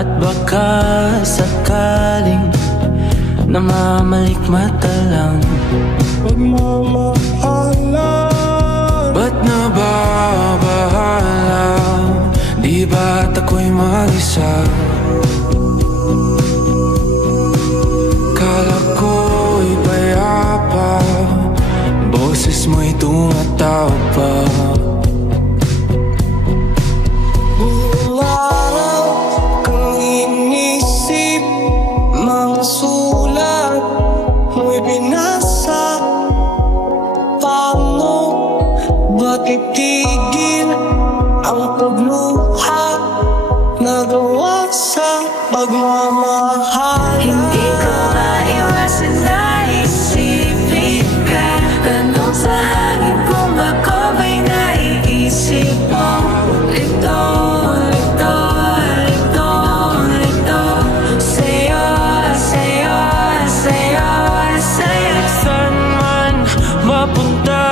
At baka sakaling namamalikmata lang. Pagmamahalan, ba't nababahala? Di ba't ako'y mag-isa? Kala ko'y payapa, boses mo'y tumatawag pa. Buong araw kang inisip, mga sulat mo'y binasa. Paano ba't itigil ang pagluha? Nagawa sa pagmamahal. Hindi ko maiwasan na isipin ka. Tanong sa hangin kung ako ba'y naiisip mo. Lito, lito, lito, lito. Sa'yo, sa'yo, sa'yo, sa'yo. Saan man mapunta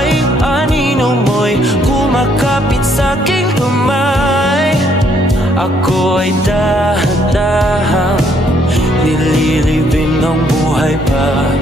ay anino mo'y kumakapit sa'king kamay. Ako ay dahan-dahang nililibing ang buhay pa.